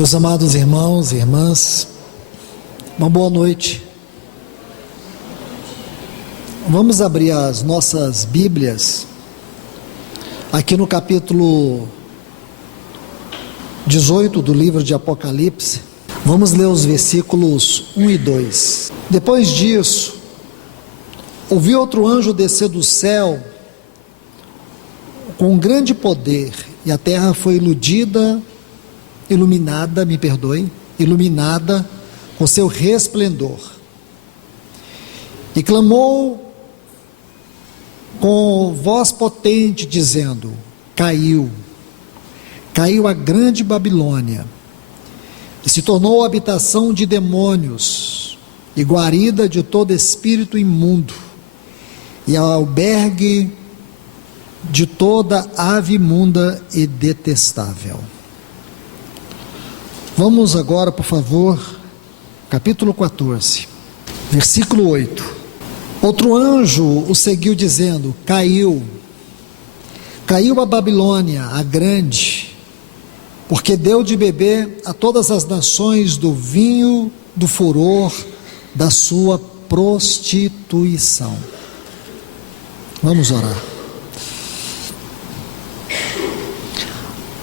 Meus amados irmãos e irmãs, uma boa noite. Vamos abrir as nossas Bíblias aqui no capítulo 18 do livro de Apocalipse. Vamos ler os versículos 1 e 2. Depois disso, ouvi outro anjo descer do céu com grande poder, e a terra foi iluminada com seu resplendor. E clamou com voz potente, dizendo: caiu a grande Babilônia, e se tornou habitação de demônios, e guarida de todo espírito imundo, e albergue de toda ave imunda e detestável. Vamos agora, por favor, capítulo 14, versículo 8. Outro anjo o seguiu dizendo: caiu a Babilônia, a grande, porque deu de beber a todas as nações do vinho do furor da sua prostituição. Vamos orar.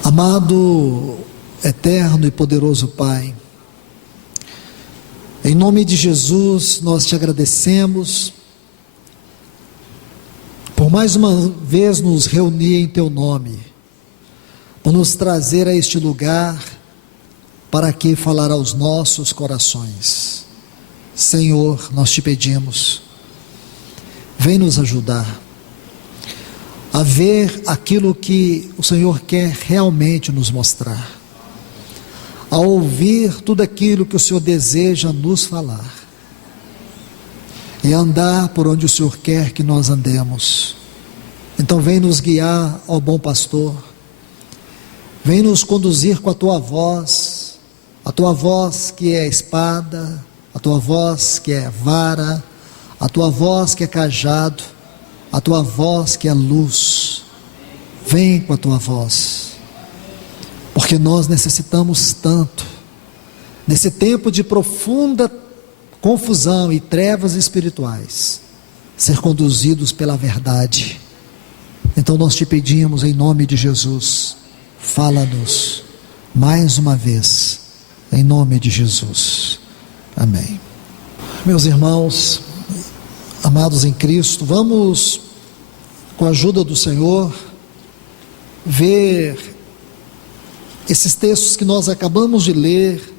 Amado, eterno e poderoso Pai, em nome de Jesus nós te agradecemos por mais uma vez nos reunir em teu nome, por nos trazer a este lugar para aqui falar aos nossos corações. Senhor, nós te pedimos, vem nos ajudar a ver aquilo que o Senhor quer realmente nos mostrar, a ouvir tudo aquilo que o Senhor deseja nos falar, e andar por onde o Senhor quer que nós andemos. Então vem nos guiar, ó bom pastor, vem nos conduzir com a tua voz que é espada, a tua voz que é vara, a tua voz que é cajado, a tua voz que é luz. Vem com a tua voz, porque nós necessitamos tanto, nesse tempo de profunda confusão e trevas espirituais, ser conduzidos pela verdade. Então nós te pedimos em nome de Jesus, fala-nos mais uma vez, em nome de Jesus, amém. Meus irmãos, amados em Cristo, vamos, com a ajuda do Senhor, ver esses textos que nós acabamos de ler,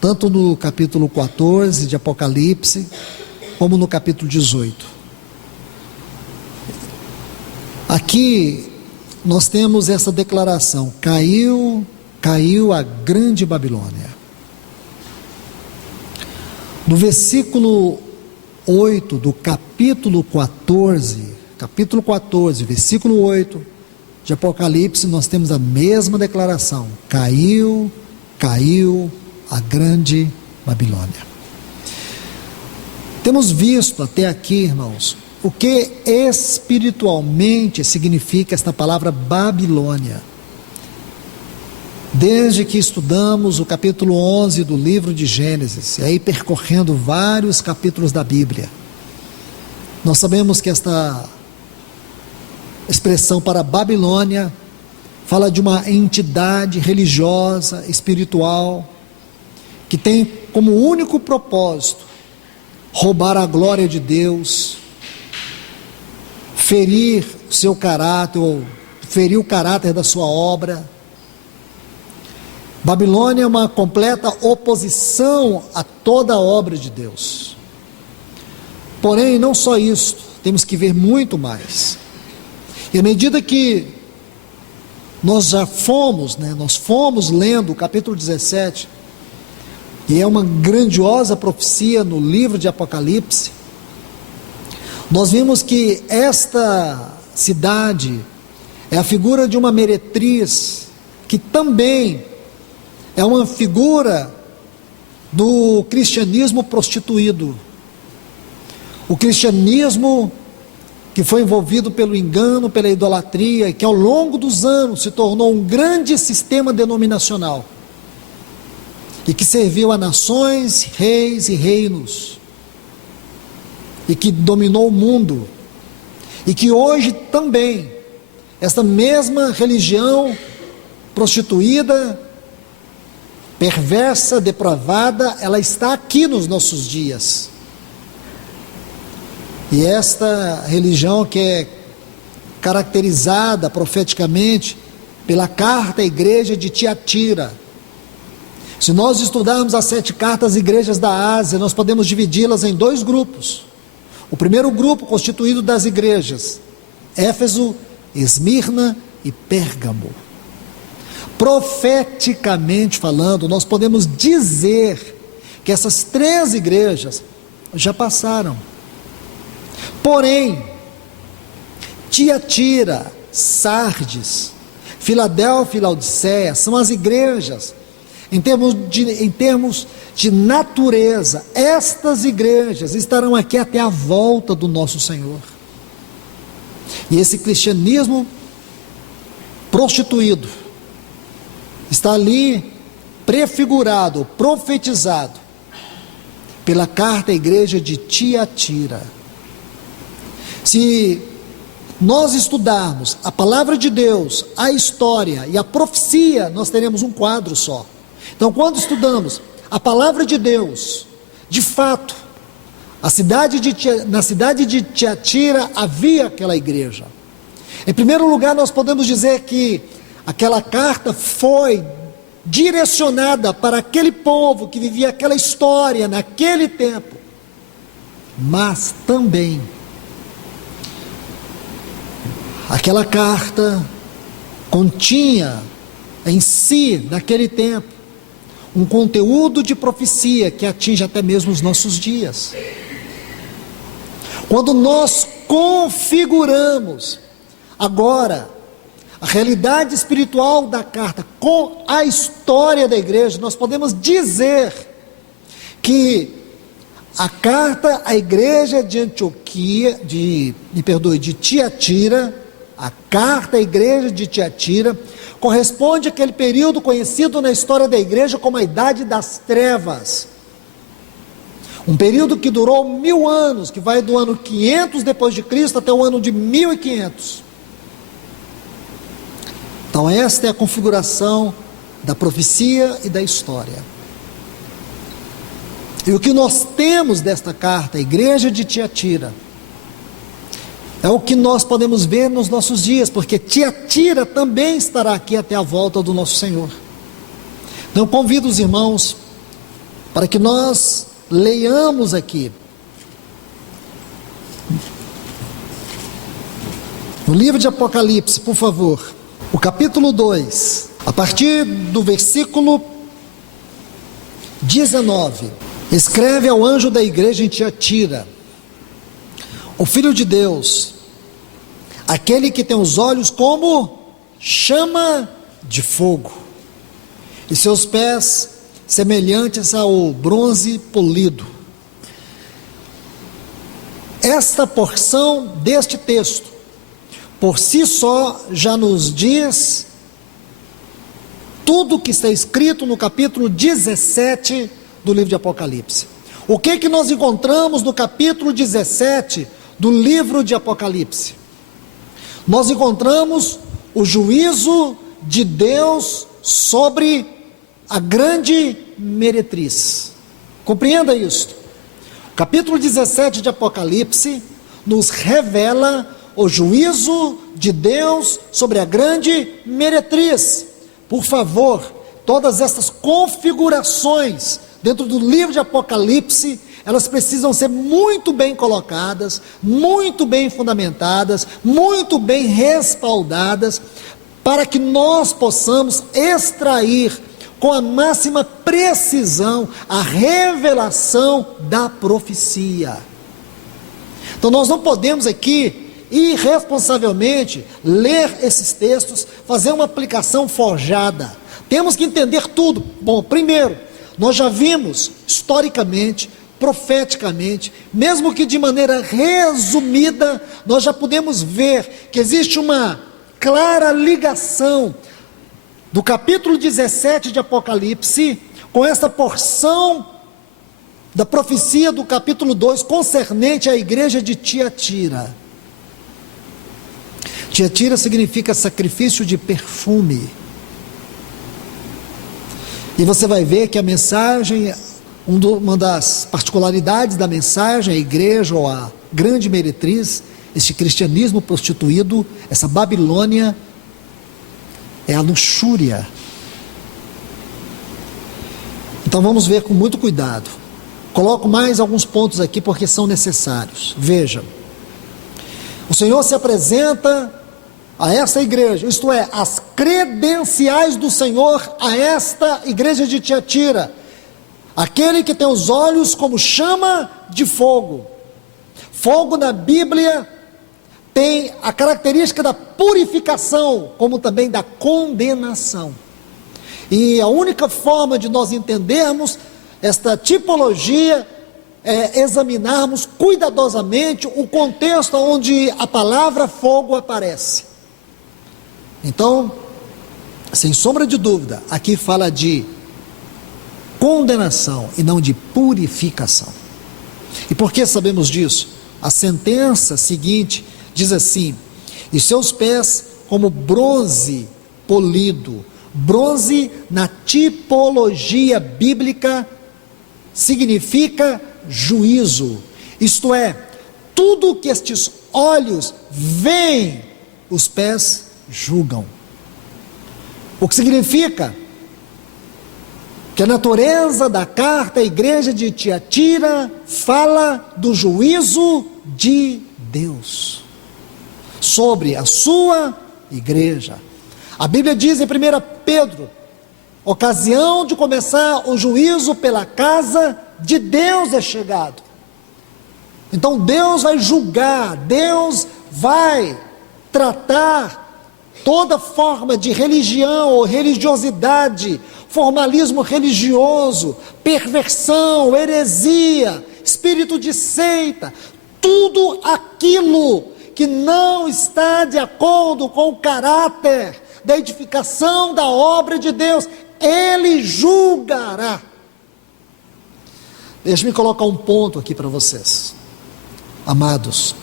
tanto no capítulo 14 de Apocalipse, como no capítulo 18. Aqui nós temos essa declaração: caiu a grande Babilônia. No versículo 8 do capítulo 14, versículo 8 de Apocalipse, nós temos a mesma declaração: caiu a grande Babilônia. Temos visto até aqui, irmãos, o que espiritualmente significa esta palavra Babilônia. Desde que estudamos o capítulo 11 do livro de Gênesis, e aí percorrendo vários capítulos da Bíblia, nós sabemos que esta expressão para Babilônia fala de uma entidade religiosa, espiritual, que tem como único propósito roubar a glória de Deus, ferir o seu caráter, ou ferir o caráter da sua obra. Babilônia é uma completa oposição a toda a obra de Deus. Porém, não só isso, temos que ver muito mais. E à medida que nós fomos lendo o capítulo 17, e é uma grandiosa profecia no livro de Apocalipse, nós vimos que esta cidade é a figura de uma meretriz, que também é uma figura do cristianismo prostituído. O cristianismo que foi envolvido pelo engano, pela idolatria, e que ao longo dos anos se tornou um grande sistema denominacional, e que serviu a nações, reis e reinos, e que dominou o mundo, e que hoje também, esta mesma religião prostituída, perversa, depravada, ela está aqui nos nossos dias. E esta religião que é caracterizada profeticamente pela carta à igreja de Tiatira. Se nós estudarmos as 7 cartas às igrejas da Ásia, nós podemos dividi-las em 2 grupos. O primeiro grupo, constituído das igrejas Éfeso, Esmirna e Pérgamo. Profeticamente falando, nós podemos dizer que essas 3 igrejas já passaram. Porém, Tiatira, Sardes, Filadélfia e Laodiceia são as igrejas, em termos de natureza, estas igrejas estarão aqui até a volta do nosso Senhor. E esse cristianismo prostituído está ali prefigurado, profetizado pela carta à igreja de Tiatira. Se nós estudarmos a palavra de Deus, a história e a profecia, nós teremos um quadro só. Então, quando estudamos a palavra de Deus, de fato, na cidade de Tiatira havia aquela igreja. Em primeiro lugar, nós podemos dizer que aquela carta foi direcionada para aquele povo que vivia aquela história naquele tempo, mas também aquela carta continha em si, naquele tempo, um conteúdo de profecia que atinge até mesmo os nossos dias. Quando nós configuramos agora a realidade espiritual da carta com a história da igreja, nós podemos dizer que a carta à igreja de Antioquia, de Tiatira, a carta à igreja de Tiatira, corresponde àquele período conhecido na história da igreja como a Idade das Trevas. Um período que durou 1000 anos, que vai do ano 500 depois de Cristo até o ano de 1500. Então esta é a configuração da profecia e da história. E o que nós temos desta carta à igreja de Tiatira é o que nós podemos ver nos nossos dias, porque Tiatira também estará aqui até a volta do nosso Senhor. Então convido os irmãos para que nós leiamos aqui no livro de Apocalipse, por favor, o capítulo 2, a partir do versículo 19. Escreve ao anjo da igreja em Tiatira: o Filho de Deus, aquele que tem os olhos como chama de fogo, e seus pés semelhantes ao bronze polido. Esta porção deste texto, por si só, já nos diz tudo o que está escrito no capítulo 17 do livro de Apocalipse. O que nós encontramos no capítulo 17 do livro de Apocalipse? Nós encontramos o juízo de Deus sobre a grande meretriz. Compreenda isto. O capítulo 17 de Apocalipse nos revela o juízo de Deus sobre a grande meretriz. Por favor, todas essas configurações dentro do livro de Apocalipse, elas precisam ser muito bem colocadas, muito bem fundamentadas, muito bem respaldadas, para que nós possamos extrair com a máxima precisão a revelação da profecia. Então nós não podemos aqui irresponsavelmente ler esses textos, fazer uma aplicação forjada. Temos que entender tudo. Bom, primeiro, nós já vimos historicamente, profeticamente, mesmo que de maneira resumida, nós já podemos ver que existe uma clara ligação do capítulo 17 de Apocalipse, com essa porção da profecia do capítulo 2, concernente à igreja de Tiatira. Tiatira significa sacrifício de perfume. E você vai ver que a mensagem, uma das particularidades da mensagem, a igreja ou a grande meretriz, este cristianismo prostituído, essa Babilônia, é a luxúria. Então vamos ver com muito cuidado. Coloco mais alguns pontos aqui porque são necessários. Veja, o Senhor se apresenta a essa igreja, isto é, as credenciais do Senhor a esta igreja de Tiatira, aquele que tem os olhos como chama de fogo. Fogo na Bíblia tem a característica da purificação, como também da condenação. E a única forma de nós entendermos esta tipologia é examinarmos cuidadosamente o contexto onde a palavra fogo aparece. Então, sem sombra de dúvida, aqui fala de condenação e não de purificação. E por que sabemos disso? A sentença seguinte diz assim: e seus pés como bronze polido. Bronze na tipologia bíblica significa juízo, isto é, tudo que estes olhos veem, os pés julgam. O que significa que a natureza da carta à igreja de Tiatira fala do juízo de Deus sobre a sua igreja. A Bíblia diz em 1 Pedro, ocasião de começar o juízo pela casa de Deus é chegado. Então Deus vai julgar, Deus vai tratar toda forma de religião ou religiosidade, formalismo religioso, perversão, heresia, espírito de seita, tudo aquilo que não está de acordo com o caráter da edificação da obra de Deus, Ele julgará. Deixe-me colocar um ponto aqui para vocês, amados.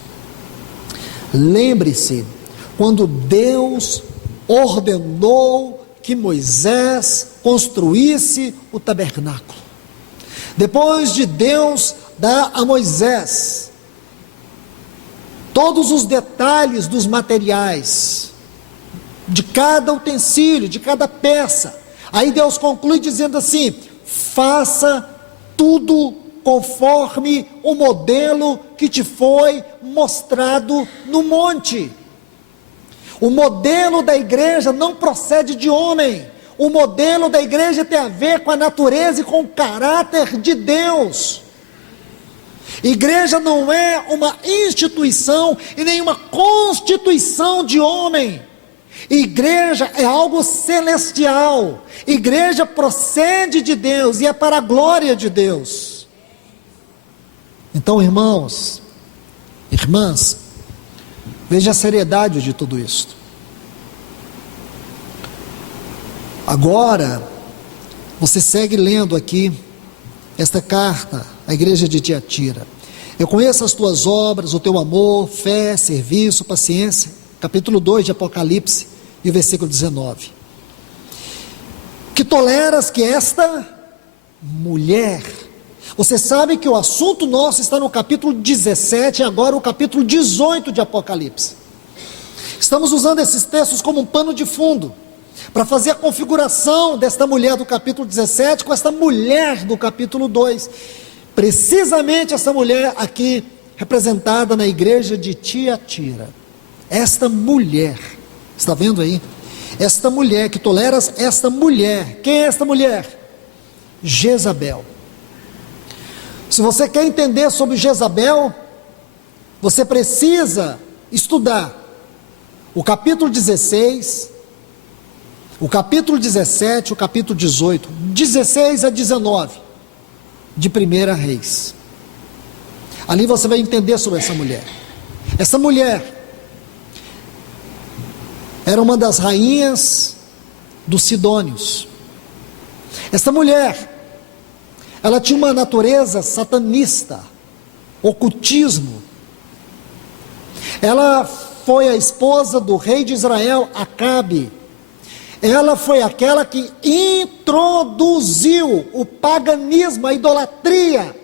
Lembre-se, quando Deus ordenou que Moisés construísse o tabernáculo, depois de Deus dar a Moisés todos os detalhes dos materiais, de cada utensílio, de cada peça, aí Deus conclui dizendo assim: faça tudo conforme o modelo que te foi mostrado no monte. O modelo da igreja não procede de homem, o modelo da igreja tem a ver com a natureza e com o caráter de Deus. Igreja não é uma instituição e nem uma constituição de homem. Igreja é algo celestial. Igreja procede de Deus e é para a glória de Deus. Então, irmãos, irmãs, veja a seriedade de tudo isso. Agora, você segue lendo aqui esta carta à igreja de Tiatira. Eu conheço as tuas obras, o teu amor, fé, serviço, paciência. Capítulo 2 de Apocalipse e o versículo 19. Que toleras que esta mulher. Você sabe que o assunto nosso está no capítulo 17 e agora o capítulo 18 de Apocalipse. Estamos usando esses textos como um pano de fundo para fazer a configuração desta mulher do capítulo 17 com esta mulher do capítulo 2. Precisamente essa mulher aqui representada na igreja de Tiatira. Esta mulher, está vendo aí? Esta mulher, que toleras esta mulher. Quem é esta mulher? Jezabel. Se você quer entender sobre Jezabel, você precisa estudar o capítulo 16, o capítulo 17, o capítulo 18, 16 a 19 de 1 Reis. Ali você vai entender sobre essa mulher. Essa mulher era uma das rainhas dos sidônios. Esta mulher, ela tinha uma natureza satanista, ocultismo. Ela foi a esposa do rei de Israel, Acabe. Ela foi aquela que introduziu o paganismo, a idolatria,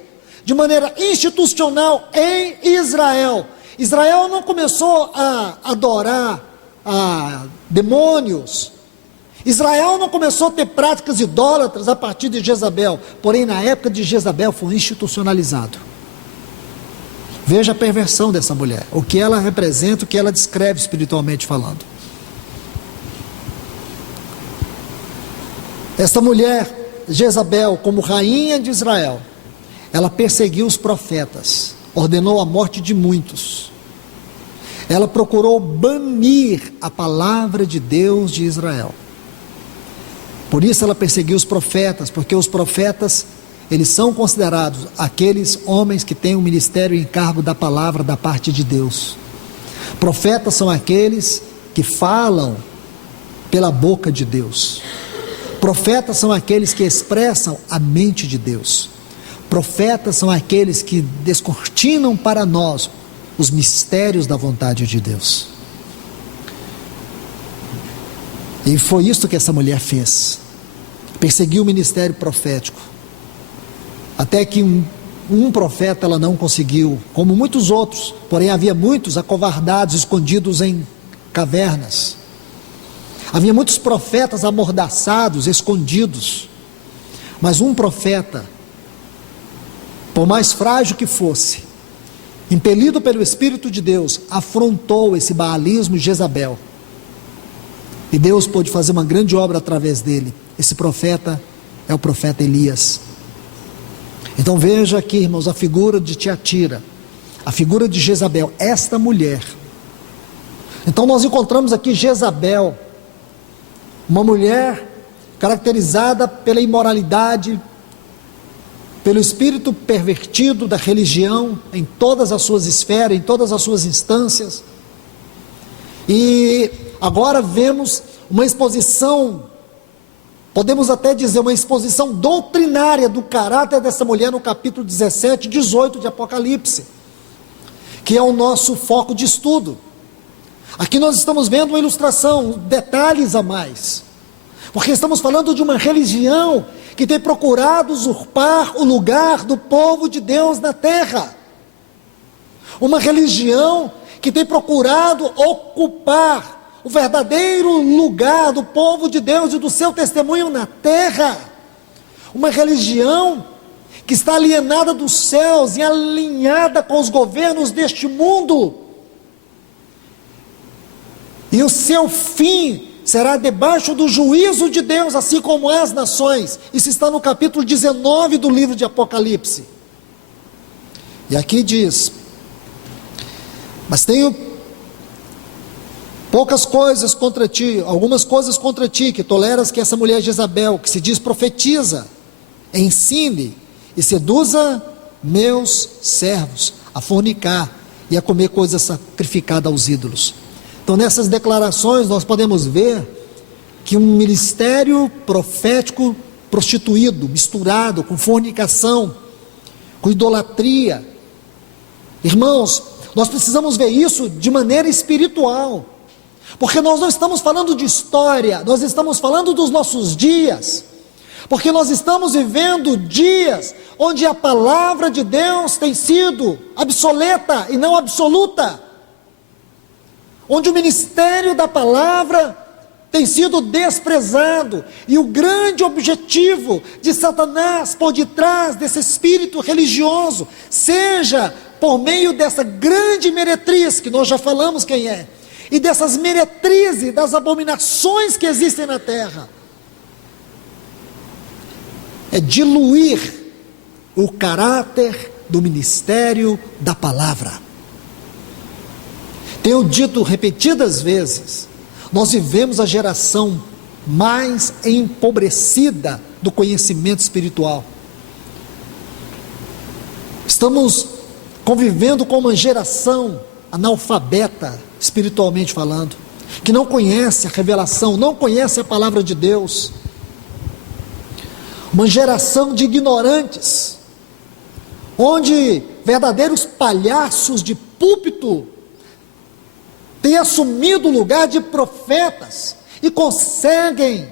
de maneira institucional em Israel. Israel não começou a adorar a demônios. Israel não começou a ter práticas idólatras a partir de Jezabel. Porém, na época de Jezabel foi institucionalizado. Veja a perversão dessa mulher, o que ela representa, o que ela descreve espiritualmente falando. Esta mulher, Jezabel, como rainha de Israel, ela perseguiu os profetas, ordenou a morte de muitos. Ela procurou banir a palavra de Deus de Israel. Por isso ela perseguiu os profetas, porque os profetas, eles são considerados aqueles homens que têm o ministério e encargo da palavra da parte de Deus. Profetas são aqueles que falam pela boca de Deus. Profetas são aqueles que expressam a mente de Deus. Profetas são aqueles que descortinam para nós os mistérios da vontade de Deus. E foi isso que essa mulher fez. Perseguiu o ministério profético. Até que um profeta ela não conseguiu, como muitos outros. Porém havia muitos acovardados, escondidos em cavernas. Havia muitos profetas amordaçados, escondidos. Mas um profeta, por mais frágil que fosse, impelido pelo Espírito de Deus, afrontou esse baalismo de Jezabel. E Deus pôde fazer uma grande obra através dele. Esse profeta é o profeta Elias. Então veja aqui, irmãos, a figura de Tiatira, a figura de Jezabel, esta mulher. Então nós encontramos aqui Jezabel, uma mulher caracterizada pela imoralidade, pelo espírito pervertido da religião, em todas as suas esferas, em todas as suas instâncias. E agora vemos uma exposição, podemos até dizer uma exposição doutrinária do caráter dessa mulher no capítulo 17 e 18 de Apocalipse, que é o nosso foco de estudo. Aqui nós estamos vendo uma ilustração, detalhes a mais, porque estamos falando de uma religião que tem procurado usurpar o lugar do povo de Deus na terra. Uma religião que tem procurado ocupar o verdadeiro lugar do povo de Deus e do seu testemunho na terra. Uma religião que está alienada dos céus e alinhada com os governos deste mundo. E o seu fim será debaixo do juízo de Deus, assim como as nações. Isso está no capítulo 19 do livro de Apocalipse. E aqui diz: mas tenho poucas coisas contra ti, algumas coisas contra ti, que toleras que essa mulher Jezabel, que se diz profetiza, ensine e seduza meus servos a fornicar e a comer coisa sacrificada aos ídolos. Então nessas declarações nós podemos ver que um ministério profético prostituído, misturado com fornicação, com idolatria. Irmãos, nós precisamos ver isso de maneira espiritual, porque nós não estamos falando de história, nós estamos falando dos nossos dias, porque nós estamos vivendo dias onde a palavra de Deus tem sido obsoleta e não absoluta, onde o ministério da palavra tem sido desprezado, e o grande objetivo de Satanás por detrás desse espírito religioso, seja por meio dessa grande meretriz, que nós já falamos quem é, e dessas meretrizes, das abominações que existem na terra, é diluir o caráter do ministério da palavra. Tenho dito repetidas vezes, nós vivemos a geração mais empobrecida do conhecimento espiritual. Estamos convivendo com uma geração analfabeta, espiritualmente falando. que não conhece a revelação, não conhece a palavra de Deus, uma geração de ignorantes, onde verdadeiros palhaços de púlpito têm assumido o lugar de profetas e conseguem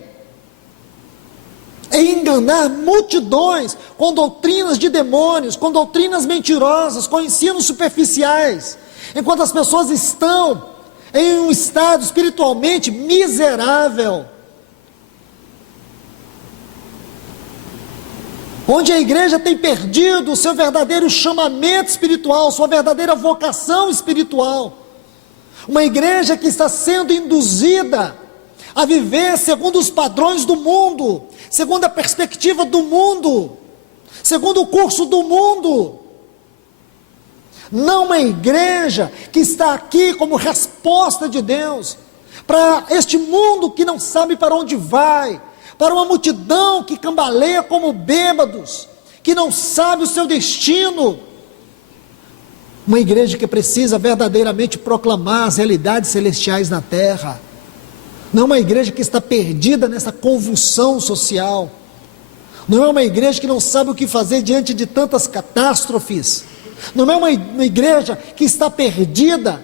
enganar multidões com doutrinas de demônios, com doutrinas mentirosas, com ensinos superficiais, enquanto as pessoas estão em um estado espiritualmente miserável, onde a igreja tem perdido o seu verdadeiro chamamento espiritual, sua verdadeira vocação espiritual, uma igreja que está sendo induzida a viver segundo os padrões do mundo, segundo a perspectiva do mundo, segundo o curso do mundo, não uma igreja que está aqui como resposta de Deus, para este mundo que não sabe para onde vai, para uma multidão que cambaleia como bêbados, que não sabe o seu destino, uma igreja que precisa verdadeiramente proclamar as realidades celestiais na terra, não é uma igreja que está perdida nessa convulsão social, não é uma igreja que não sabe o que fazer diante de tantas catástrofes, não é uma igreja que está perdida,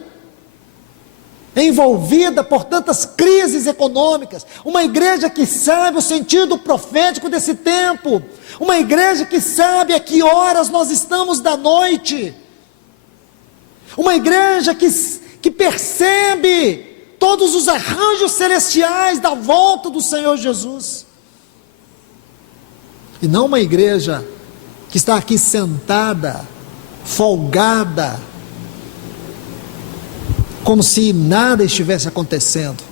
envolvida por tantas crises econômicas, uma igreja que sabe o sentido profético desse tempo, uma igreja que sabe a que horas nós estamos da noite, uma igreja que percebe todos os arranjos celestiais da volta do Senhor Jesus, e não uma igreja que está aqui sentada, folgada, como se nada estivesse acontecendo.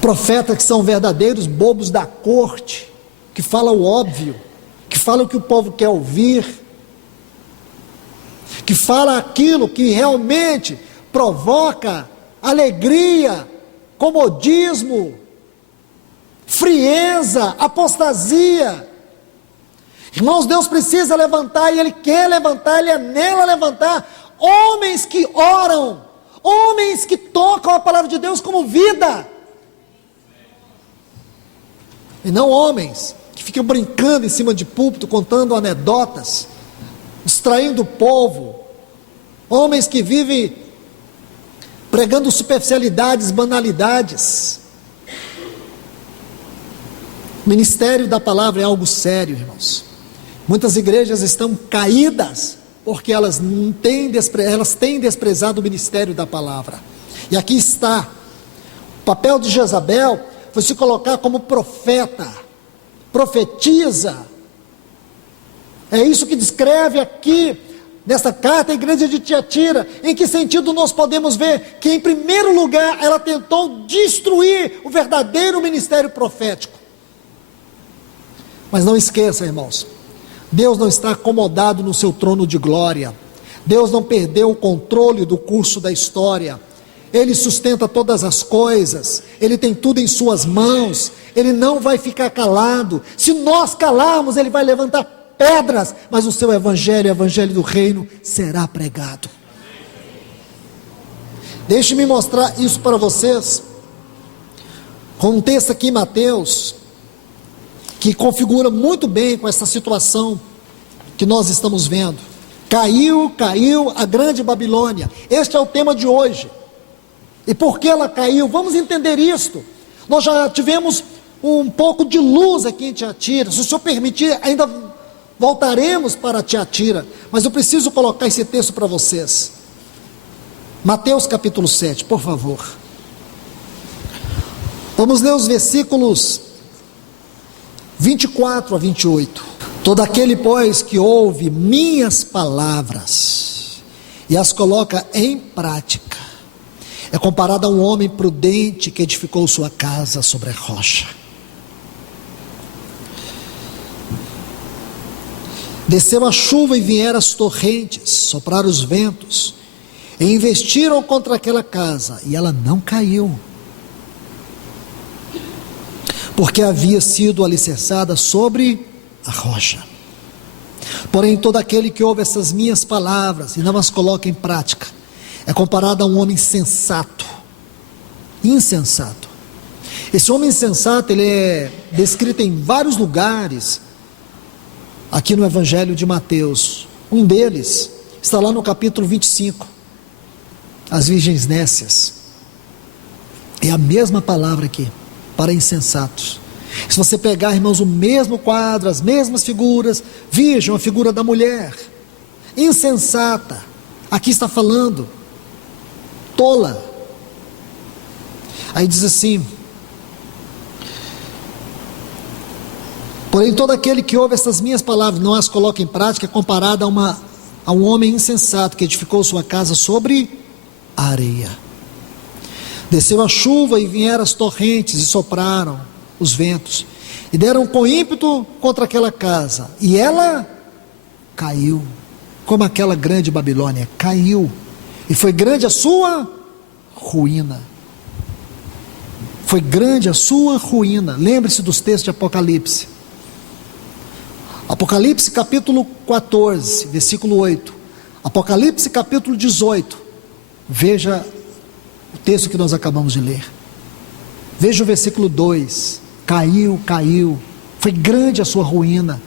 Profetas que são verdadeiros bobos da corte, que falam o óbvio, que falam o que o povo quer ouvir, que falam aquilo que realmente provoca alegria, comodismo, frieza, apostasia. Irmãos, Deus precisa levantar, e Ele quer levantar, Ele anela levantar homens que oram, homens que tocam a palavra de Deus como vida, e não homens que ficam brincando em cima de púlpito, contando anedotas, distraindo o povo, homens que vivem pregando superficialidades, banalidades. O ministério da palavra é algo sério, irmãos. Muitas igrejas estão caídas porque elas têm desprezado o ministério da palavra. E aqui está, o papel de Jezabel foi se colocar como profeta, profetiza. É isso que descreve aqui nesta carta à igreja de Tiatira. Em que sentido nós podemos ver que, em primeiro lugar, ela tentou destruir o verdadeiro ministério profético. Mas não esqueça, irmãos, Deus não está acomodado no seu trono de glória, Deus não perdeu o controle do curso da história, Ele sustenta todas as coisas, Ele tem tudo em suas mãos, Ele não vai ficar calado. Se nós calarmos, Ele vai levantar pedras, mas o seu evangelho, o evangelho do reino, será pregado. Deixe-me mostrar isso para vocês, com um texto aqui em Mateus, que configura muito bem com essa situação que nós estamos vendo. Caiu a grande Babilônia. Este é o tema de hoje. E por que ela caiu? Vamos entender isto. Nós já tivemos um pouco de luz aqui em Tiatira. Se o Senhor permitir, ainda voltaremos para Tiatira, mas eu preciso colocar esse texto para vocês. Mateus capítulo 7, por favor. Vamos ler os versículos 24 a 28. Todo aquele, pois, que ouve minhas palavras e as coloca em prática, é comparado a um homem prudente que edificou sua casa sobre a rocha. Desceu a chuva e vieram as torrentes, sopraram os ventos, e investiram contra aquela casa, e ela não caiu, porque havia sido alicerçada sobre a rocha. Porém, todo aquele que ouve essas minhas palavras e não as coloca em prática, é comparado a um homem sensato, insensato. Esse homem insensato, ele é descrito em vários lugares, aqui no Evangelho de Mateus. Um deles está lá no capítulo 25, as virgens nécias. É a mesma palavra aqui, para insensatos. Se você pegar, irmãos, o mesmo quadro, as mesmas figuras, virgem, a figura da mulher, insensata, aqui está falando, tola. Aí diz assim: porém todo aquele que ouve essas minhas palavras, não as coloca em prática, é comparado a um homem insensato, que edificou sua casa sobre a areia. Desceu a chuva e vieram as torrentes, e sopraram os ventos, e deram com ímpeto contra aquela casa, e ela caiu, como aquela grande Babilônia, caiu, e foi grande a sua ruína. Foi grande a sua ruína. Lembre-se dos textos de Apocalipse. Apocalipse capítulo 14, versículo 8. Apocalipse capítulo 18. Veja o texto que nós acabamos de ler. Veja o versículo 2. Caiu, caiu. Foi grande a sua ruína.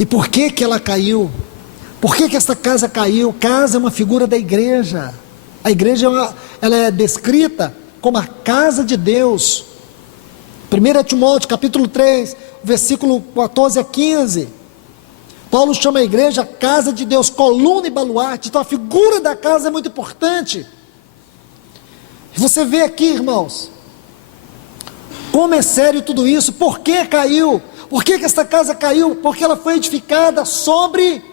E por que que ela caiu? Por que que esta casa caiu? Casa é uma figura da igreja. A igreja ela é descrita como a casa de Deus. 1 Timóteo capítulo 3, versículo 14 a 15. Paulo chama a igreja casa de Deus, coluna e baluarte. Então a figura da casa é muito importante. Você vê aqui, irmãos, como é sério tudo isso. Por que caiu? Por que que esta casa caiu? Porque ela foi edificada sobre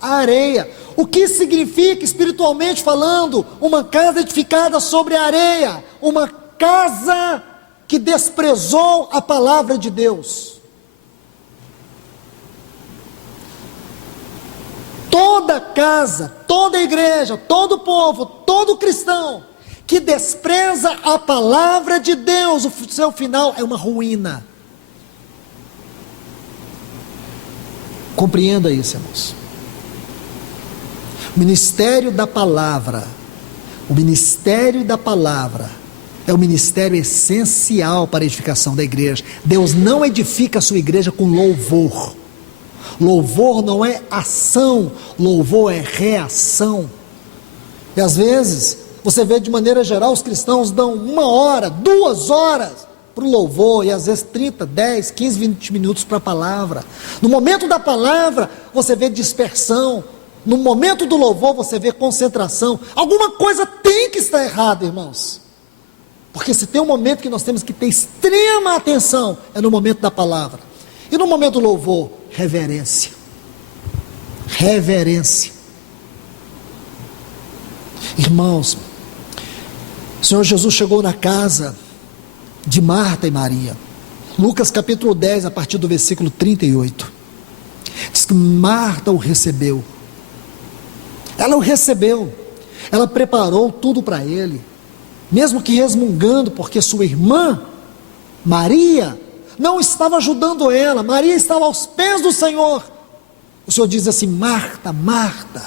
a areia. O que significa, espiritualmente falando, uma casa edificada sobre a areia? Uma casa que desprezou a palavra de Deus. Toda casa, toda igreja, todo povo, todo cristão que despreza a palavra de Deus, o seu final é uma ruína. Compreenda isso, irmãos. O ministério da palavra, o ministério da palavra é o ministério essencial para a edificação da igreja. Deus não edifica a sua igreja com louvor. Louvor não é ação, louvor é reação. E às vezes, você vê de maneira geral, os cristãos dão 1 hora, 2 horas para o louvor, e às vezes 30, 10, 15, 20 minutos para a palavra. No momento da palavra, você vê dispersão. No momento do louvor, você vê concentração. Alguma coisa tem que estar errada, irmãos. Porque se tem um momento que nós temos que ter extrema atenção, é no momento da palavra. E no momento do louvor, reverência. Reverência. Irmãos, o Senhor Jesus chegou na casa de Marta e Maria. Lucas capítulo 10, a partir do versículo 38. Diz que Marta o recebeu. Ela o recebeu. Ela preparou tudo para ele. Mesmo que resmungando, porque sua irmã, Maria, não estava ajudando ela. Maria estava aos pés do Senhor. O Senhor diz assim: Marta, Marta,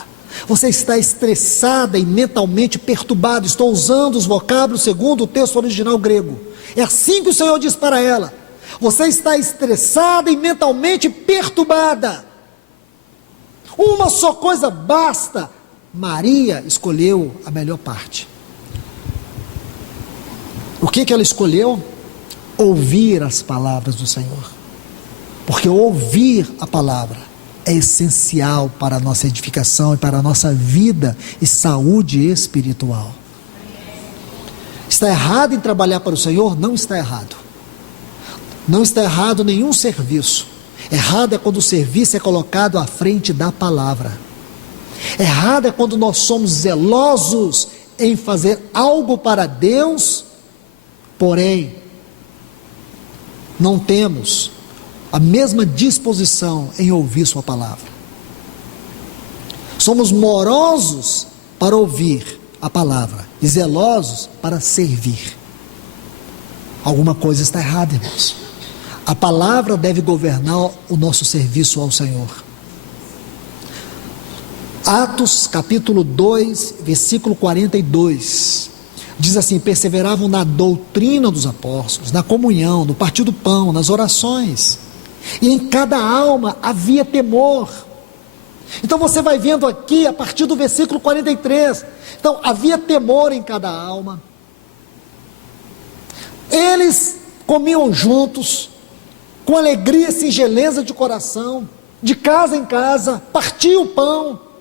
você está estressada e mentalmente perturbada. Estou usando os vocábulos segundo o texto original grego. É assim que o Senhor diz para ela: você está estressada e mentalmente perturbada. Uma só coisa basta. Maria escolheu a melhor parte. O que ela escolheu? Ouvir as palavras do Senhor. Porque ouvir a palavra é essencial para a nossa edificação e para a nossa vida e saúde espiritual. Está errado em trabalhar para o Senhor? Não está errado. Não está errado nenhum serviço. Errado é quando o serviço é colocado à frente da palavra. Errado é quando nós somos zelosos em fazer algo para Deus, porém não temos a mesma disposição em ouvir sua palavra. Somos morosos para ouvir a palavra e zelosos para servir. Alguma coisa está errada, irmãos. A palavra deve governar o nosso serviço ao Senhor. Atos capítulo 2, versículo 42, diz assim: perseveravam na doutrina dos apóstolos, na comunhão, no partir do pão, nas orações, e em cada alma havia temor. Então você vai vendo aqui, a partir do versículo 43, então havia temor em cada alma, eles comiam juntos, com alegria e singeleza de coração, de casa em casa, partiam o pão,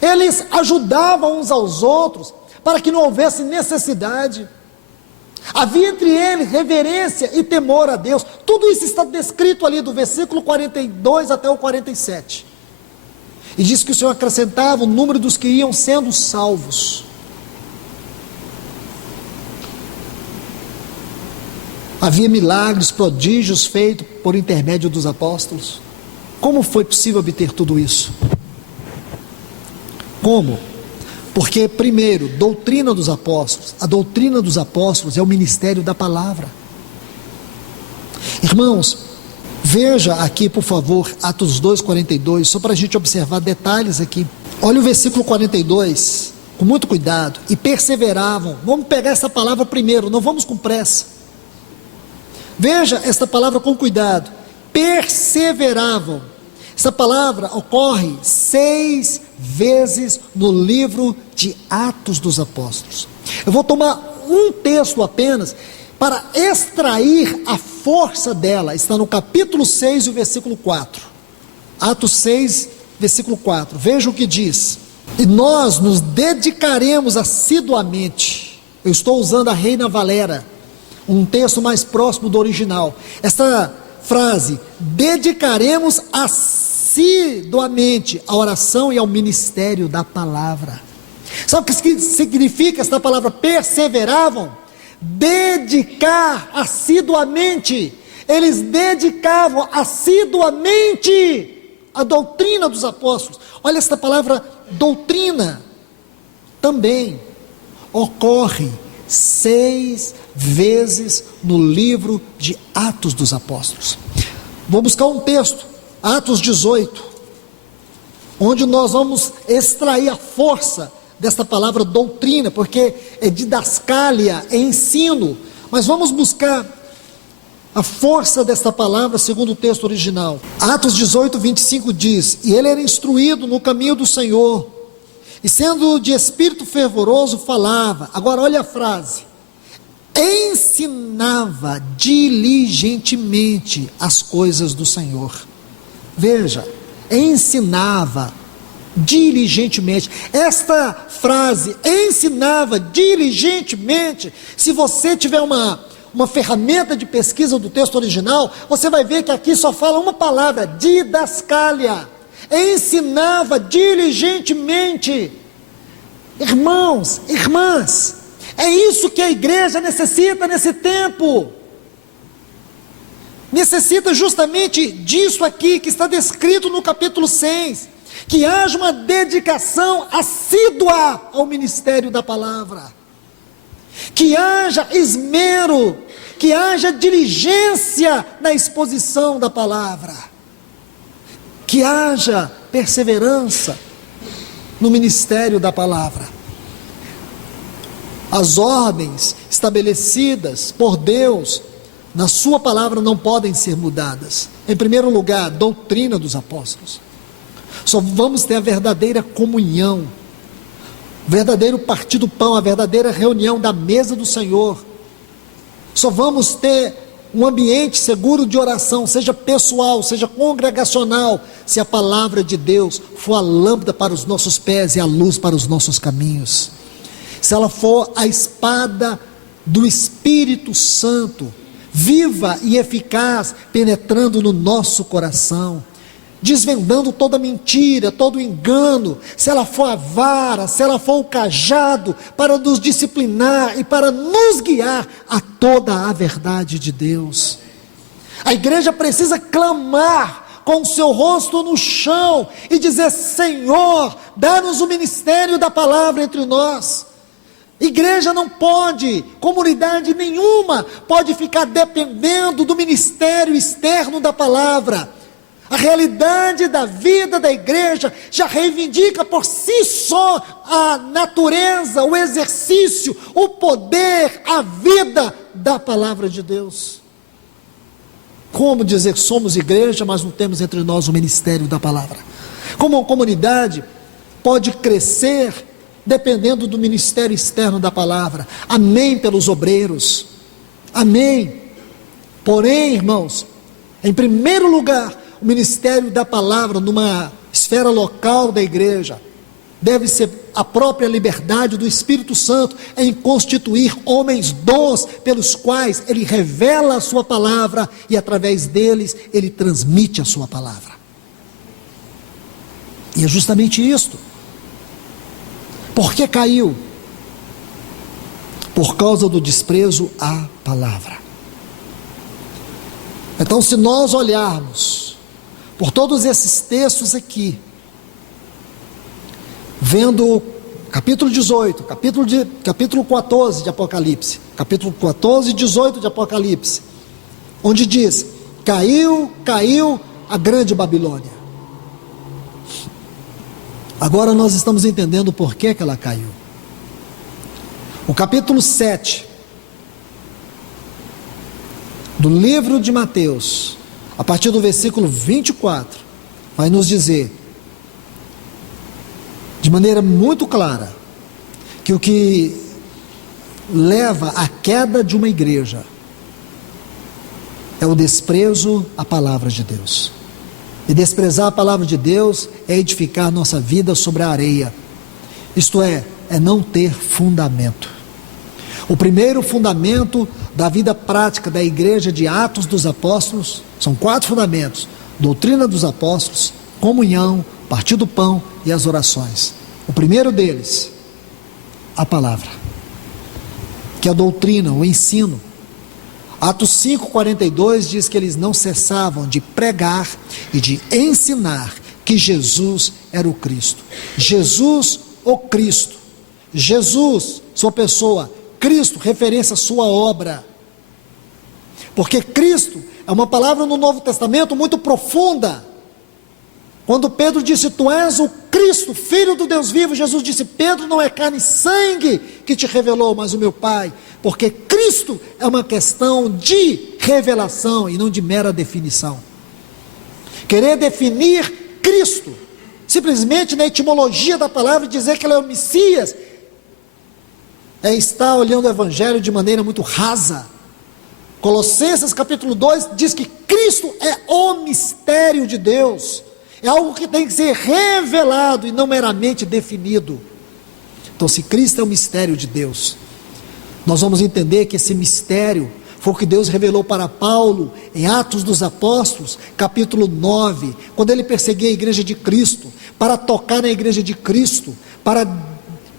eles ajudavam uns aos outros, para que não houvesse necessidade, havia entre eles reverência e temor a Deus. Tudo isso está descrito ali do versículo 42 até o 47, e diz que o Senhor acrescentava o número dos que iam sendo salvos. Havia milagres, prodígios feitos por intermédio dos apóstolos. Como foi possível obter tudo isso? Como? Porque, primeiro, doutrina dos apóstolos. A doutrina dos apóstolos é o ministério da palavra. Irmãos, veja aqui, por favor, Atos 2:42, só para a gente observar detalhes aqui. Olha o versículo 42, com muito cuidado. E perseveravam. Vamos pegar essa palavra primeiro, não vamos com pressa. Veja esta palavra com cuidado. Perseveravam. Essa palavra ocorre 6 vezes no livro de Atos dos Apóstolos. Eu vou tomar um texto apenas para extrair a força dela. Está no capítulo 6 e o versículo 4. Atos 6, versículo 4. Veja o que diz: e nós nos dedicaremos assiduamente. Eu estou usando a Reina Valera, um texto mais próximo do original. Essa frase, dedicaremos assiduamente à oração e ao ministério da palavra. Sabe o que significa esta palavra perseveravam? Dedicar assiduamente. Eles dedicavam assiduamente a doutrina dos apóstolos. Olha, esta palavra doutrina também ocorre 6 vezes no livro de Atos dos Apóstolos. Vou buscar um texto, Atos 18, onde nós vamos extrair a força desta palavra doutrina, porque é didascália, é ensino, mas vamos buscar a força desta palavra segundo o texto original. Atos 18, 25 diz: e ele era instruído no caminho do Senhor, e sendo de espírito fervoroso falava. Agora olha a frase: ensinava diligentemente as coisas do Senhor. Veja, ensinava diligentemente. Esta frase, ensinava diligentemente, se você tiver uma ferramenta de pesquisa do texto original, você vai ver que aqui só fala uma palavra: didascália. Ensinava diligentemente. Irmãos, irmãs, é isso que a igreja necessita nesse tempo. Necessita justamente disso aqui que está descrito no capítulo 6, que haja uma dedicação assídua ao ministério da palavra, que haja esmero, que haja diligência na exposição da palavra, que haja perseverança no ministério da palavra. As ordens estabelecidas por Deus na sua palavra não podem ser mudadas. Em primeiro lugar, doutrina dos apóstolos. Só vamos ter a verdadeira comunhão, o verdadeiro partir do pão, a verdadeira reunião da mesa do Senhor. Só vamos ter um ambiente seguro de oração, seja pessoal, seja congregacional, se a palavra de Deus for a lâmpada para os nossos pés e a luz para os nossos caminhos. Se ela for a espada do Espírito Santo, viva e eficaz, penetrando no nosso coração, desvendando toda mentira, todo engano, se ela for a vara, se ela for o cajado, para nos disciplinar e para nos guiar a toda a verdade de Deus. A igreja precisa clamar com o seu rosto no chão e dizer: Senhor, dá-nos o ministério da palavra entre nós. Igreja não pode, comunidade nenhuma pode ficar dependendo do ministério externo da palavra. A realidade da vida da igreja já reivindica por si só a natureza, o exercício, o poder, a vida da palavra de Deus. Como dizer que somos igreja, mas não temos entre nós o ministério da palavra? Como uma comunidade pode crescer dependendo do ministério externo da palavra? Amém pelos obreiros, amém. Porém, irmãos, em primeiro lugar, o ministério da palavra numa esfera local da igreja deve ser a própria liberdade do Espírito Santo em constituir homens dons pelos quais ele revela a sua palavra e através deles ele transmite a sua palavra. E é justamente isto. Por que caiu? Por causa do desprezo à palavra. Então, se nós olharmos por todos esses textos aqui, vendo capítulo 18, capítulo 14 de Apocalipse, capítulo 14 e 18 de Apocalipse, onde diz, caiu a grande Babilônia. Agora nós estamos entendendo por que ela caiu. O capítulo 7 do livro de Mateus, a partir do versículo 24, vai nos dizer, de maneira muito clara, que o que leva à queda de uma igreja é o desprezo à palavra de Deus. E desprezar a palavra de Deus é edificar nossa vida sobre a areia, isto é não ter fundamento. O primeiro fundamento da vida prática da igreja de Atos dos Apóstolos, são 4 fundamentos: doutrina dos apóstolos, comunhão, partir do pão e as orações. O primeiro deles, a palavra, que é a doutrina, o ensino. Atos 5,42 diz que eles não cessavam de pregar e de ensinar que Jesus era o Cristo. Jesus, o Cristo. Jesus, sua pessoa. Cristo, referência à sua obra. Porque Cristo é uma palavra no Novo Testamento muito profunda. Quando Pedro disse, tu és o Cristo, Filho do Deus vivo, Jesus disse, Pedro, não é carne e sangue que te revelou, mas o meu Pai. Porque Cristo é uma questão de revelação e não de mera definição. Querer definir Cristo, simplesmente na etimologia da palavra, dizer que ele é o Messias, é estar olhando o Evangelho de maneira muito rasa. Colossenses capítulo 2 diz que Cristo é o mistério de Deus. É algo que tem que ser revelado e não meramente definido. Então, se Cristo é o mistério de Deus, nós vamos entender que esse mistério foi o que Deus revelou para Paulo em Atos dos Apóstolos, capítulo 9, quando ele perseguia a igreja de Cristo, para tocar na igreja de Cristo, para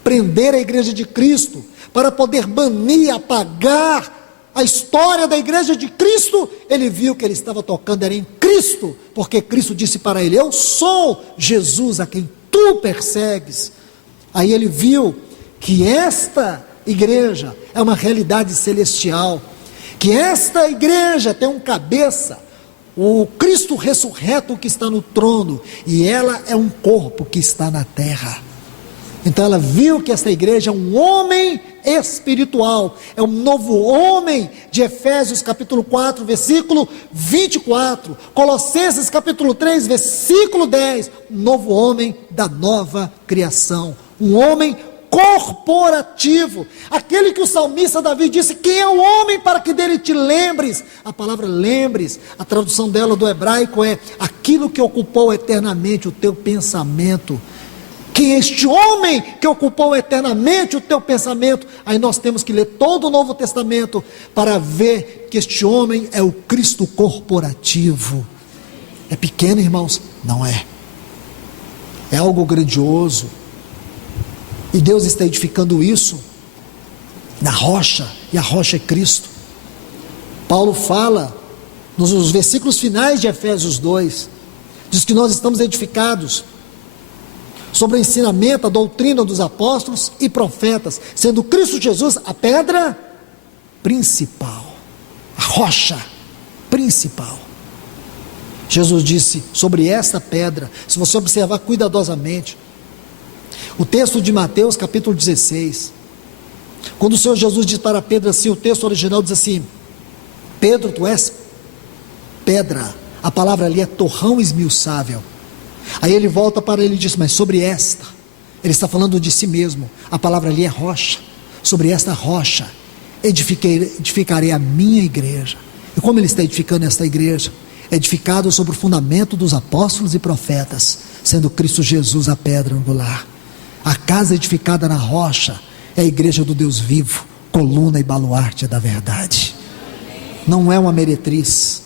prender a igreja de Cristo, para poder banir, apagar a história da igreja de Cristo. Ele viu que ele estava tocando era em Cristo, porque Cristo disse para ele, eu sou Jesus a quem tu persegues. Aí ele viu que esta igreja é uma realidade celestial, que esta igreja tem um cabeça, o Cristo ressurreto que está no trono, e ela é um corpo que está na terra. Então ela viu que esta igreja é um homem espiritual, é um novo homem de Efésios capítulo 4, versículo 24, Colossenses capítulo 3, versículo 10, um novo homem da nova criação, um homem corporativo, aquele que o salmista Davi disse, quem é o homem para que dele te lembres? A palavra lembres, a tradução dela do hebraico é, aquilo que ocupou eternamente o teu pensamento. Quem é este homem que ocupou eternamente o teu pensamento? Aí nós temos que ler todo o Novo Testamento para ver que este homem é o Cristo corporativo. É pequeno, irmãos? Não é. É algo grandioso. E Deus está edificando isso na rocha, e a rocha é Cristo. Paulo fala nos versículos finais de Efésios 2, diz que nós estamos edificados sobre o ensinamento, a doutrina dos apóstolos e profetas, sendo Cristo Jesus a pedra principal, a rocha principal. Jesus disse sobre esta pedra, se você observar cuidadosamente, o texto de Mateus capítulo 16, quando o Senhor Jesus diz para Pedro assim, o texto original diz assim: Pedro, tu és pedra, a palavra ali é torrão esmiuçável. Aí ele volta para ele e diz, mas sobre esta, ele está falando de si mesmo, a palavra ali é rocha, sobre esta rocha edificarei a minha igreja. E como ele está edificando esta igreja? Edificado sobre o fundamento dos apóstolos e profetas, sendo Cristo Jesus a pedra angular. A casa edificada na rocha é a igreja do Deus vivo, coluna e baluarte da verdade. Não é uma meretriz,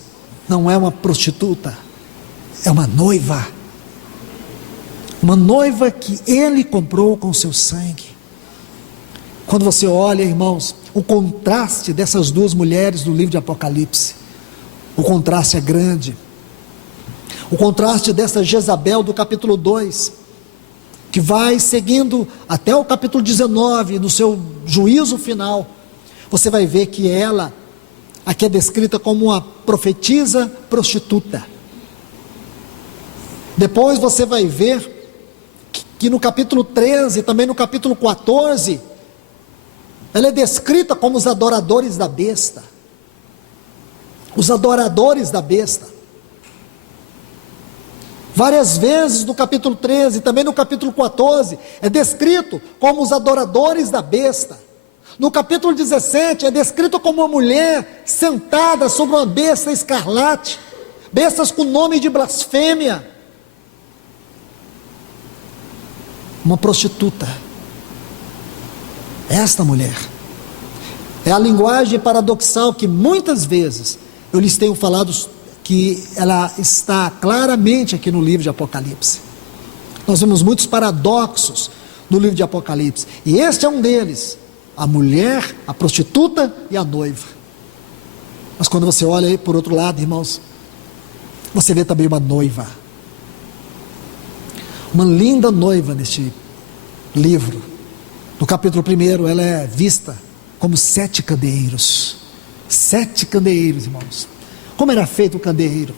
não é uma prostituta, é uma noiva que ele comprou com o seu sangue. Quando você olha, irmãos, o contraste dessas duas mulheres do livro de Apocalipse, o contraste é grande. O contraste dessa Jezabel do capítulo 2, que vai seguindo até o capítulo 19, no seu juízo final, você vai ver que ela, aqui é descrita como uma profetisa prostituta. Depois você vai ver que no capítulo 13, também no capítulo 14, ela é descrita como os adoradores da besta. Os adoradores da besta. Várias vezes no capítulo 13, também no capítulo 14, é descrito como os adoradores da besta. No capítulo 17, é descrito como uma mulher sentada sobre uma besta escarlate, bestas com nome de blasfêmia. Uma prostituta. Esta mulher é a linguagem paradoxal que muitas vezes eu lhes tenho falado, que ela está claramente aqui no livro de Apocalipse. Nós vemos muitos paradoxos no livro de Apocalipse, e este é um deles: a mulher, a prostituta e a noiva. Mas quando você olha aí por outro lado, irmãos, você vê também uma noiva, uma linda noiva neste livro. No capítulo 1, ela é vista como 7 candeeiros. 7 candeeiros, irmãos. Como era feito o candeeiro?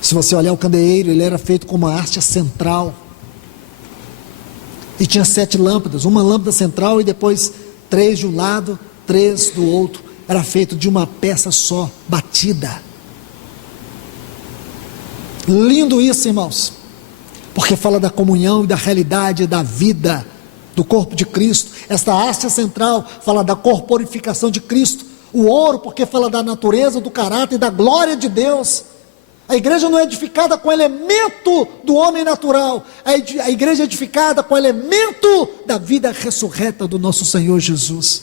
Se você olhar o candeeiro, ele era feito com uma haste central. E tinha 7 lâmpadas, uma lâmpada central e depois 3 de um lado, 3 do outro. Era feito de uma peça só, batida. Lindo isso, irmãos. Porque fala da comunhão e da realidade da vida do corpo de Cristo. Esta haste central fala da corporificação de Cristo. O ouro, porque fala da natureza, do caráter e da glória de Deus. A igreja não é edificada com elemento do homem natural. A igreja é edificada com elemento da vida ressurreta do nosso Senhor Jesus.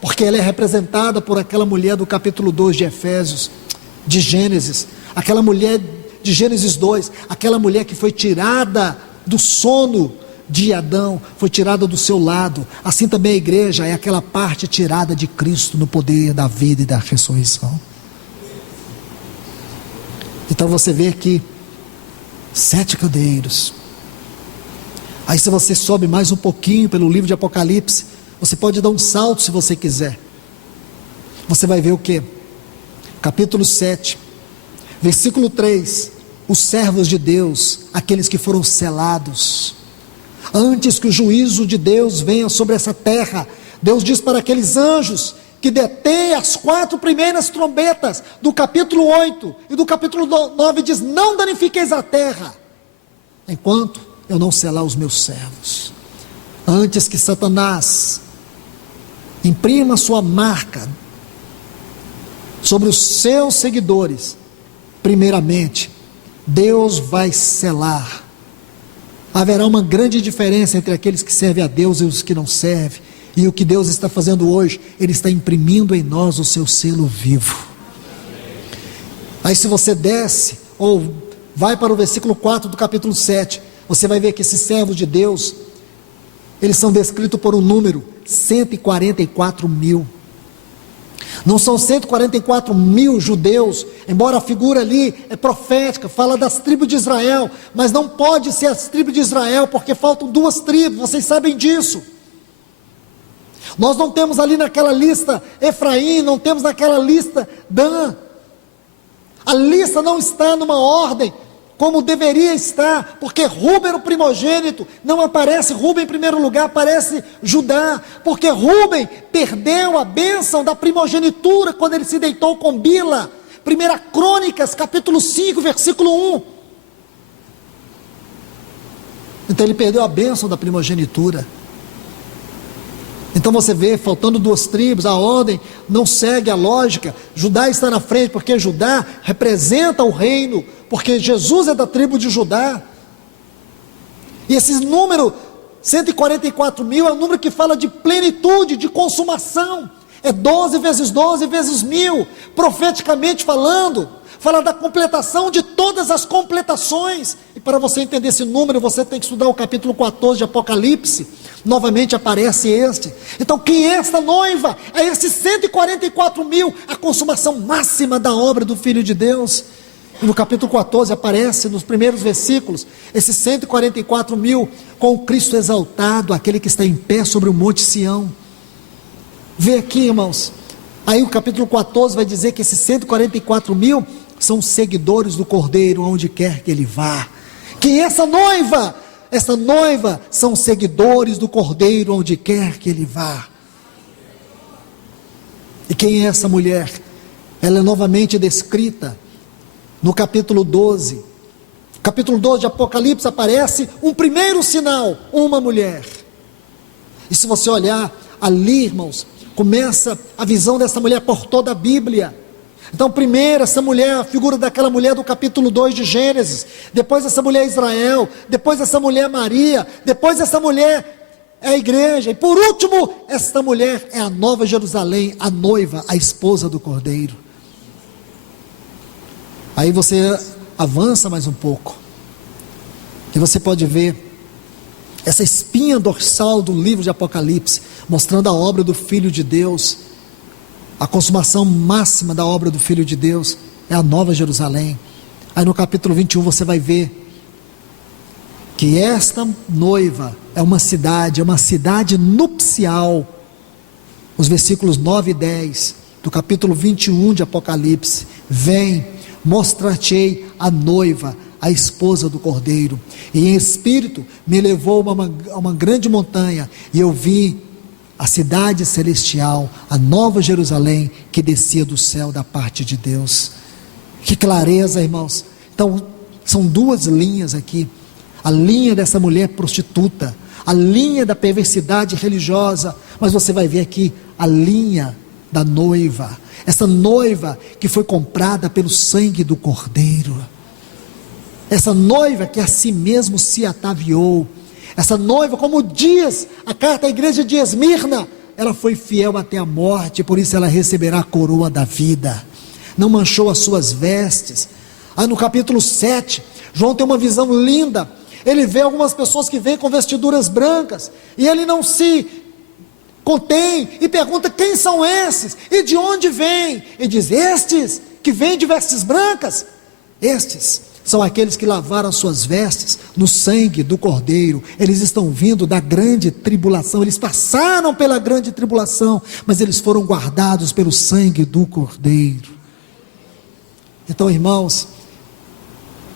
Porque ela é representada por aquela mulher do capítulo 2 de Efésios, de Gênesis. Aquela mulher de Gênesis 2, aquela mulher que foi tirada do sono de Adão, foi tirada do seu lado. Assim também a igreja é aquela parte tirada de Cristo no poder da vida e da ressurreição. Então você vê que 7 candeeiros. Aí se você sobe mais um pouquinho pelo livro de Apocalipse, você pode dar um salto se você quiser. Você vai ver o que? Capítulo 7, versículo 3. Os servos de Deus, aqueles que foram selados, antes que o juízo de Deus venha sobre essa terra, Deus diz para aqueles anjos que detêm as 4 primeiras trombetas do capítulo 8 e do capítulo 9, diz: não danifiqueis a terra, enquanto eu não selar os meus servos. Antes que Satanás imprima sua marca sobre os seus seguidores, primeiramente, Deus vai selar. Haverá uma grande diferença entre aqueles que servem a Deus e os que não servem. E o que Deus está fazendo hoje, Ele está imprimindo em nós o seu selo vivo. Aí se você desce, ou vai para o versículo 4 do capítulo 7, você vai ver que esses servos de Deus, eles são descritos por um número, 144 mil. Não são 144 mil judeus, embora a figura ali é profética, fala das tribos de Israel, mas não pode ser as tribos de Israel, porque faltam 2 tribos, vocês sabem disso. Nós não temos ali naquela lista Efraim, não temos naquela lista Dan. A lista não está numa ordem como deveria estar, porque Rúben, o primogênito, não aparece Rúben em primeiro lugar, aparece Judá, porque Rúben perdeu a bênção da primogenitura quando ele se deitou com Bila. 1 Crônicas, capítulo 5, versículo 1. Então ele perdeu a bênção da primogenitura. Então você vê, faltando 2 tribos, a ordem não segue a lógica. Judá está na frente, porque Judá representa o reino, porque Jesus é da tribo de Judá. E esse número, 144 mil, é um número que fala de plenitude, de consumação. É 12 vezes 12 vezes 1000, profeticamente falando, fala da completação de todas as completações. E para você entender esse número, você tem que estudar o capítulo 14 de Apocalipse. Novamente aparece este. Então quem é esta noiva? É esses 144 mil, a consumação máxima da obra do Filho de Deus. E no capítulo 14 aparece nos primeiros versículos, esses 144 mil com o Cristo exaltado, aquele que está em pé sobre o monte Sião. Vê aqui, irmãos, aí o capítulo 14 vai dizer que esses 144 mil são seguidores do Cordeiro, onde quer que ele vá. Quem é essa noiva? Essa noiva são seguidores do Cordeiro, onde quer que ele vá. E quem é essa mulher? Ela é novamente descrita no capítulo 12. Capítulo 12 de Apocalipse aparece um primeiro sinal, uma mulher. E se você olhar ali, irmãos, começa a visão dessa mulher por toda a Bíblia. Então primeiro essa mulher, a figura daquela mulher do capítulo 2 de Gênesis, depois essa mulher Israel, depois essa mulher Maria, depois essa mulher é a igreja, e por último, esta mulher é a Nova Jerusalém, a noiva, a esposa do Cordeiro. Aí você avança mais um pouco, e você pode ver essa espinha dorsal do livro de Apocalipse, mostrando a obra do Filho de Deus. A consumação máxima da obra do Filho de Deus é a Nova Jerusalém. Aí no capítulo 21 você vai ver que esta noiva é uma cidade nupcial. Os versículos 9 e 10 do capítulo 21 de Apocalipse: vem, mostrar-te-ei a noiva, a esposa do Cordeiro. E em espírito me levou a uma grande montanha, e eu vi a cidade celestial, a Nova Jerusalém, que descia do céu da parte de Deus. Que clareza, irmãos. Então são 2 linhas aqui: a linha dessa mulher prostituta, a linha da perversidade religiosa, mas você vai ver aqui a linha da noiva, essa noiva que foi comprada pelo sangue do Cordeiro, essa noiva que a si mesmo se ataviou, essa noiva, como diz a carta à igreja de Esmirna, ela foi fiel até a morte, por isso ela receberá a coroa da vida, não manchou as suas vestes. Aí no capítulo 7, João tem uma visão linda, ele vê algumas pessoas que vêm com vestiduras brancas, e ele não se contém, e pergunta: quem são esses? E de onde vêm? E diz: estes que vêm de vestes brancas, estes são aqueles que lavaram suas vestes no sangue do Cordeiro. Eles estão vindo da grande tribulação, eles passaram pela grande tribulação, mas eles foram guardados pelo sangue do Cordeiro. Então, irmãos,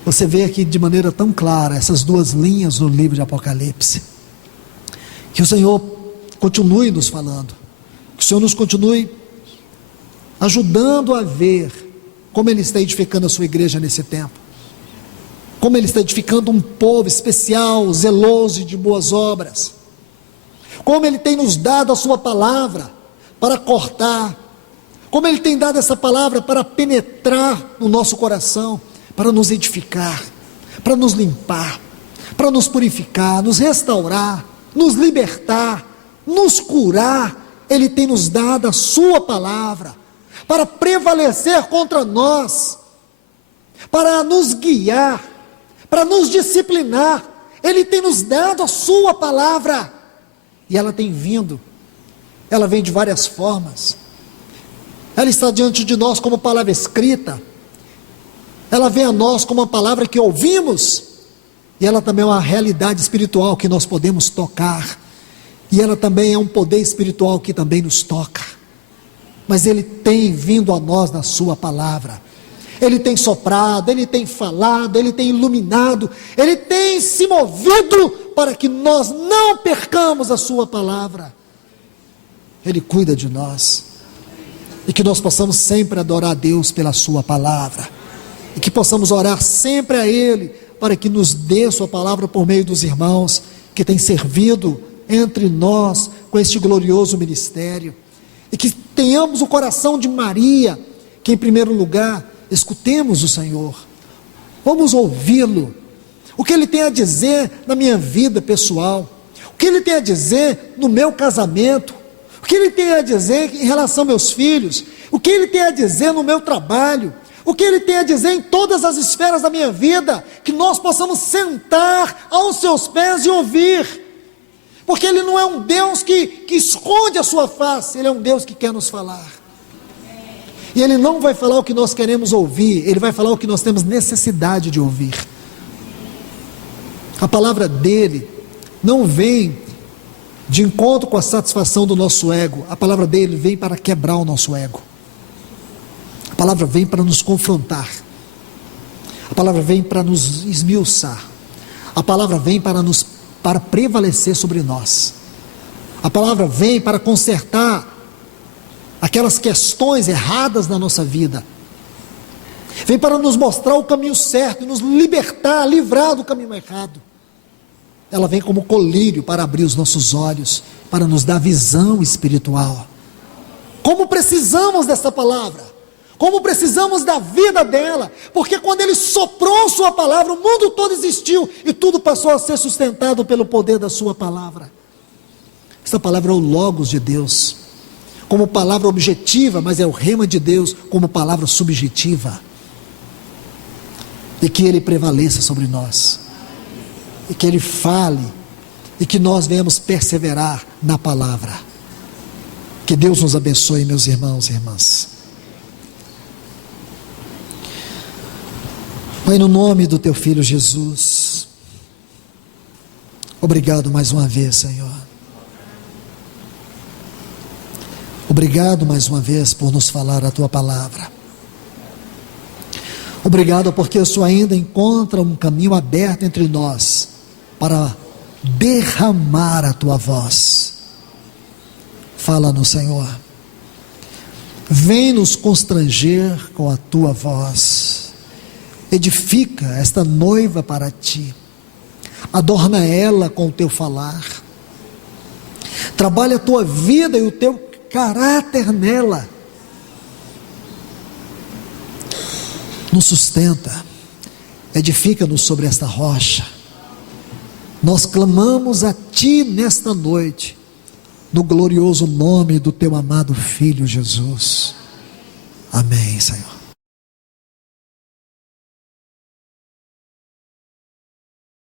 você vê aqui de maneira tão clara essas 2 linhas no livro de Apocalipse. Que o Senhor continue nos falando, que o Senhor nos continue ajudando a ver como Ele está edificando a sua igreja nesse tempo, como Ele está edificando um povo especial, zeloso e de boas obras, como Ele tem nos dado a sua palavra para cortar, como Ele tem dado essa palavra para penetrar no nosso coração, para nos edificar, para nos limpar, para nos purificar, nos restaurar, nos libertar, nos curar. Ele tem nos dado a sua palavra para prevalecer contra nós, para nos guiar, para nos disciplinar. Ele tem nos dado a sua palavra, e ela tem vindo, ela vem de várias formas. Ela está diante de nós como palavra escrita, ela vem a nós como uma palavra que ouvimos, e ela também é uma realidade espiritual que nós podemos tocar, e ela também é um poder espiritual que também nos toca. Mas Ele tem vindo a nós na sua palavra, Ele tem soprado, Ele tem falado, Ele tem iluminado, Ele tem se movido para que nós não percamos a sua palavra. Ele cuida de nós, e que nós possamos sempre adorar a Deus pela sua palavra, e que possamos orar sempre a Ele, para que nos dê sua palavra por meio dos irmãos, que tem servido entre nós com este glorioso ministério, e que tenhamos o coração de Maria, que em primeiro lugar, escutemos o Senhor, vamos ouvi-lo, o que Ele tem a dizer na minha vida pessoal, o que Ele tem a dizer no meu casamento, o que Ele tem a dizer em relação aos meus filhos, o que Ele tem a dizer no meu trabalho, o que Ele tem a dizer em todas as esferas da minha vida, que nós possamos sentar aos seus pés e ouvir, porque Ele não é um Deus que esconde a sua face, Ele é um Deus que quer nos falar, e Ele não vai falar o que nós queremos ouvir, Ele vai falar o que nós temos necessidade de ouvir. A palavra dEle não vem de encontro com a satisfação do nosso ego, a palavra dEle vem para quebrar o nosso ego, a palavra vem para nos confrontar, a palavra vem para nos esmiuçar, a palavra vem para prevalecer sobre nós, a palavra vem para consertar aquelas questões erradas na nossa vida, vem para nos mostrar o caminho certo, nos libertar, livrar do caminho errado. Ela vem como colírio para abrir os nossos olhos, para nos dar visão espiritual. Como precisamos dessa palavra, como precisamos da vida dela, porque quando Ele soprou sua palavra, o mundo todo existiu, e tudo passou a ser sustentado pelo poder da sua palavra. Essa palavra é o Logos de Deus, como palavra objetiva, mas é o Rema de Deus, como palavra subjetiva, e que Ele prevaleça sobre nós, e que Ele fale, e que nós venhamos perseverar na palavra. Que Deus nos abençoe, meus irmãos e irmãs. Pai, no nome do Teu Filho Jesus, obrigado mais uma vez, Senhor. Obrigado mais uma vez por nos falar a Tua palavra. Obrigado porque o Senhor ainda encontra um caminho aberto entre nós, para derramar a Tua voz. Fala-nos, Senhor, vem nos constranger com a Tua voz, edifica esta noiva para Ti, adorna ela com o Teu falar, trabalha a Tua vida e o Teu caráter nela, nos sustenta, edifica-nos sobre esta rocha. Nós clamamos a Ti nesta noite, no glorioso nome do Teu amado Filho Jesus. Amém, Senhor.